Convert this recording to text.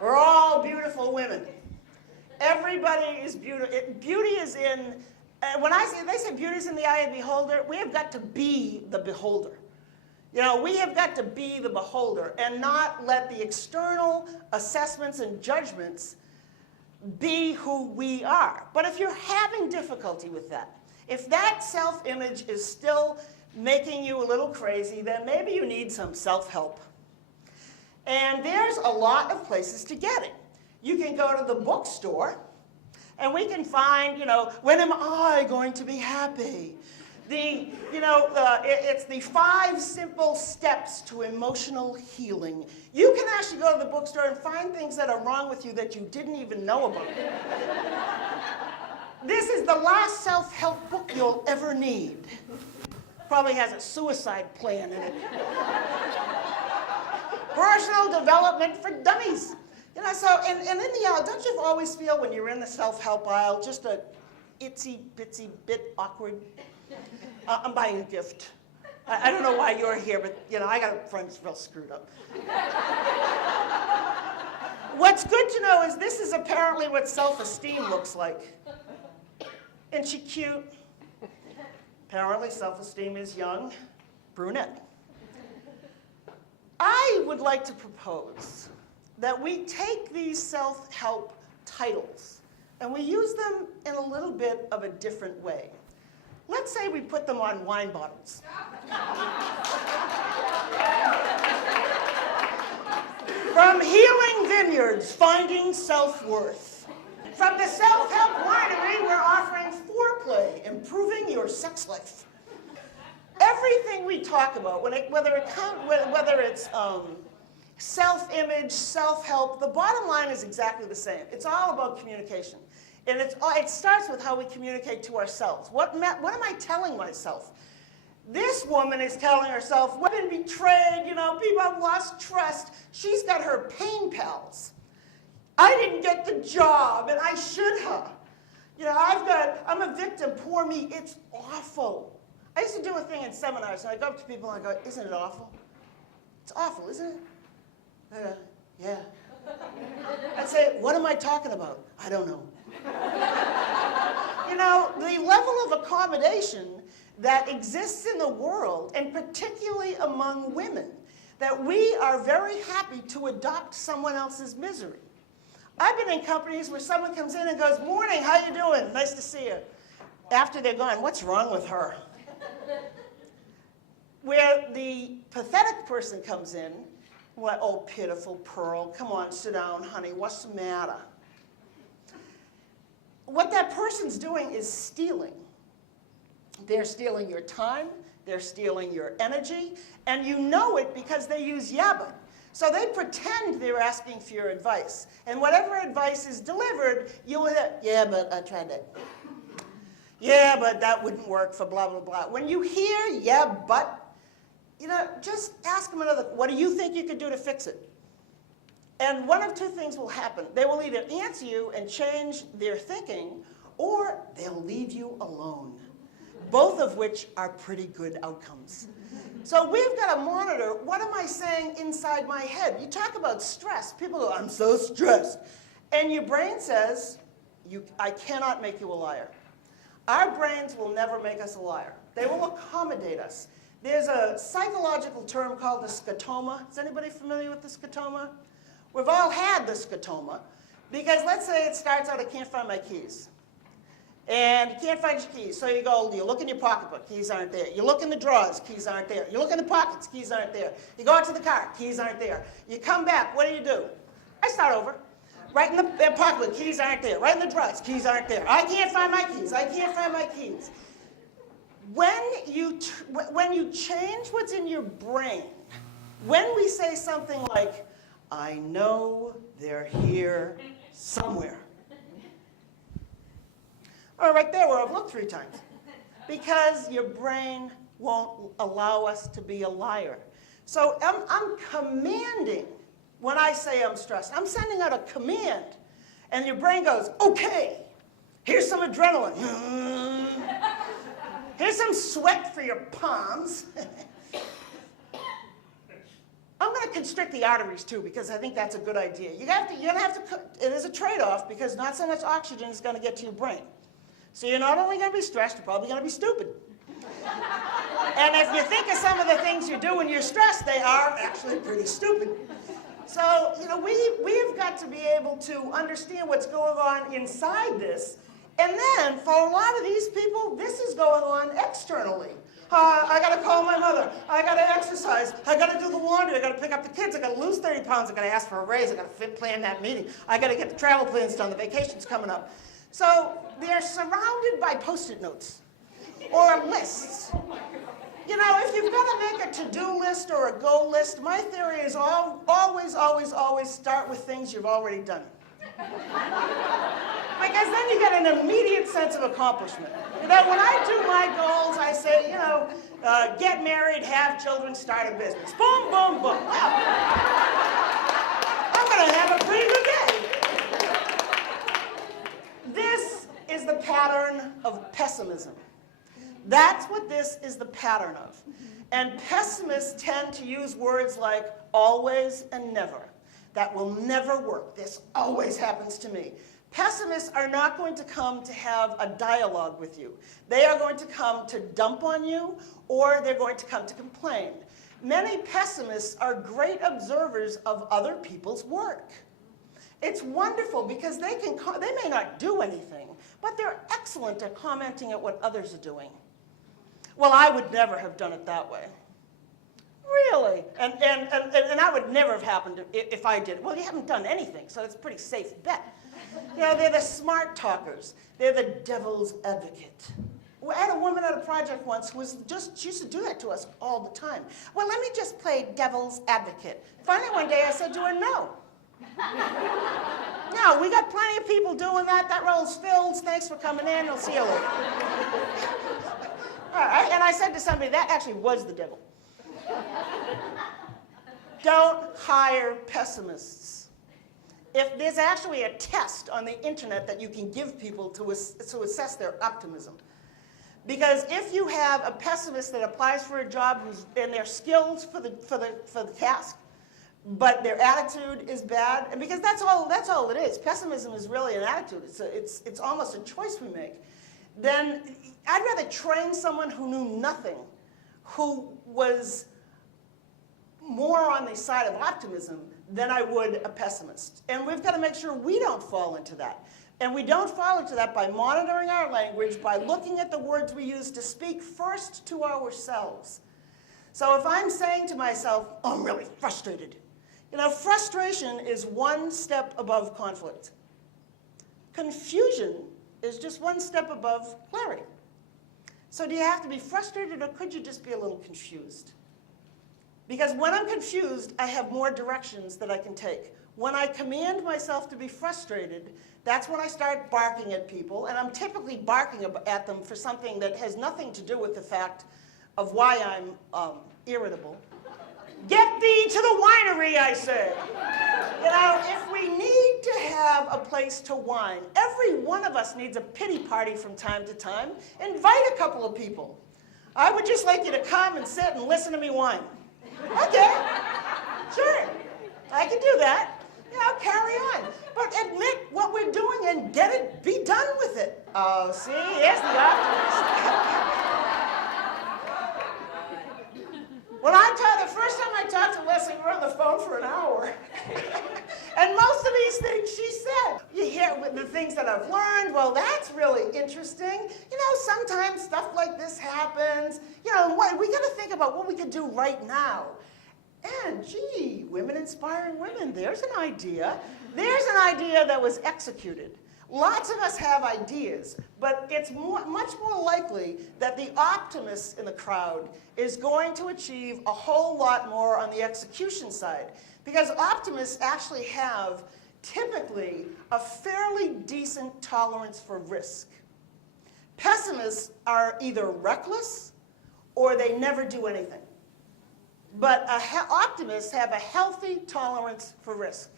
We're all beautiful women. Everybody is beautiful. Beauty is in, they say beauty is in the eye of the beholder, we have got to be the beholder. You know, we have got to be the beholder and not let the external assessments and judgments be who we are. But if you're having difficulty with that, if that self-image is still making you a little crazy, then maybe you need some self-help. And there's a lot of places to get it. You can go to the bookstore, and we can find, you know, when am I going to be happy? It's the 5 simple steps to emotional healing. You can actually go to the bookstore and find things that are wrong with you that you didn't even know about. This is the last self-help book you'll ever need. Probably has a suicide plan in it. Personal development for dummies. You know, so, and in the aisle, don't you always feel when you're in the self-help aisle, just a itsy-bitsy bit awkward? I'm buying a gift. I don't know why you're here, but, you know, I got a friend that's real screwed up. What's good to know is this is apparently what self-esteem looks like. Isn't she cute? Apparently, self-esteem is young, brunette. I would like to propose that we take these self-help titles and we use them in a little bit of a different way. Let's say we put them on wine bottles. From Healing Vineyards, Finding Self-Worth. From the Self-Help Winery, we're offering foreplay, improving your sex life. Everything we talk about, whether it's self-image, self-help, the bottom line is exactly the same. It's all about communication. And it starts with how we communicate to ourselves. What am I telling myself? This woman is telling herself, we've been betrayed, you know, people have lost trust. She's got her pain pals. I didn't get the job, and I should have. You know, I'm a victim, poor me, it's awful. I used to do a thing in seminars, and I go up to people and I go, isn't it awful? It's awful, isn't it? They go, yeah. I'd say, what am I talking about? I don't know. You know, the level of accommodation that exists in the world, and particularly among women, that we are very happy to adopt someone else's misery. I've been in companies where someone comes in and goes, morning, how you doing? Nice to see you. After they're gone, what's wrong with her? Where the pathetic person comes in, what, oh, pitiful Pearl, come on, sit down, honey, what's the matter? What that person's doing is stealing. They're stealing your time, they're stealing your energy, and you know it because they use yeah, but. So they pretend they're asking for your advice. And whatever advice is delivered, you'll hear, yeah, but I tried that. Yeah, but that wouldn't work for blah, blah, blah. When you hear yeah, but, you know, just ask them another, what do you think you could do to fix it? And one of two things will happen. They will either answer you and change their thinking, or they'll leave you alone. Both of which are pretty good outcomes. So we've got to monitor, what am I saying inside my head? You talk about stress. People go, I'm so stressed. And your brain says, I cannot make you a liar. Our brains will never make us a liar. They will accommodate us. There's a psychological term called the scotoma. Is anybody familiar with the scotoma? We've all had the scotoma, because let's say it starts out, I can't find my keys. And you can't find your keys, so you look in your pocketbook, keys aren't there. You look in the drawers, keys aren't there. You look in the pockets, keys aren't there. You go out to the car, keys aren't there. You come back, what do? I start over. Right in the pocketbook, keys aren't there. Right in the drawers, keys aren't there. I can't find my keys, I can't find my keys. When you change what's in your brain, when we say something like, I know they're here somewhere. Or right there where I've looked 3 times. Because your brain won't allow us to be a liar. So I'm commanding when I say I'm stressed. I'm sending out a command. And your brain goes, okay, here's some adrenaline. Here's some sweat for your palms. I'm going to constrict the arteries too, because I think that's a good idea. You're gonna have to, it is a trade-off, because not so much oxygen is gonna get to your brain. So you're not only gonna be stressed, you're probably gonna be stupid. And if you think of some of the things you do when you're stressed, they are actually pretty stupid. So, you know, we've got to be able to understand what's going on inside this. And then, for a lot of these people, this is going on externally. I got to call my mother. I got to exercise. I got to do the laundry. I got to pick up the kids. I got to lose 30 pounds. I got to ask for a raise. I got to plan that meeting. I got to get the travel plans done. The vacation's coming up. So they're surrounded by Post-it notes or lists. You know, if you've got to make a to-do list or a goal list, my theory is always start with things you've already done. Because then you get an immediate sense of accomplishment. You know, when I do my goals, I say, you know, get married, have children, start a business. Boom, boom, boom. Well, I'm going to have a pretty good day. This is the pattern of pessimism. That's what this is the pattern of. And pessimists tend to use words like always and never. That will never work. This always happens to me. Pessimists are not going to come to have a dialogue with you. They are going to come to dump on you, or they're going to come to complain. Many pessimists are great observers of other people's work. It's wonderful because they may not do anything, but they're excellent at commenting at what others are doing. Well, I would never have done it that way. Really? And that would never have happened if I did. Well, you haven't done anything, so it's a pretty safe bet. You know, they're the smart talkers. They're the devil's advocate. I had a woman at a project once who she used to do that to us all the time. Well, let me just play devil's advocate. Finally, one day I said to her, no. No, we got plenty of people doing that. That role's filled. Thanks for coming in. I'll see you later. All right, and I said to somebody, that actually was the devil. Don't hire pessimists. If there's actually a test on the internet that you can give people to assess their optimism. Because if you have a pessimist that applies for a job and their skills for the task, but their attitude is bad, and because that's all it is. Pessimism is really an attitude. It's almost a choice we make. Then I'd rather train someone who knew nothing, who was more on the side of optimism than I would a pessimist. And we've got to make sure we don't fall into that. And we don't fall into that by monitoring our language, by looking at the words we use to speak first to ourselves. So if I'm saying to myself, oh, I'm really frustrated. You know, frustration is one step above conflict. Confusion is just one step above clarity. So do you have to be frustrated, or could you just be a little confused? Because when I'm confused, I have more directions that I can take. When I command myself to be frustrated, that's when I start barking at people, and I'm typically barking at them for something that has nothing to do with the fact of why I'm irritable. Get thee to the winery, I say. You know, if we need to have a place to whine, every one of us needs a pity party from time to time. Invite a couple of people. I would just like you to come and sit and listen to me whine. Okay, sure, I can do that. You know, carry on. But admit what we're doing and be done with it. Oh, see, here's the optimist. The first time I talked to Leslie, we were on the phone for an hour. And most of these things she said, you hear the things that I've learned, well, that's really interesting. You know, sometimes stuff like this happens. You know, we got to think about what we could do right now. And gee, women inspiring women, there's an idea. There's an idea that was executed. Lots of us have ideas, but it's much more likely that the optimist in the crowd is going to achieve a whole lot more on the execution side. Because optimists actually have, typically, a fairly decent tolerance for risk. Pessimists are either reckless or they never do anything. But optimists have a healthy tolerance for risk.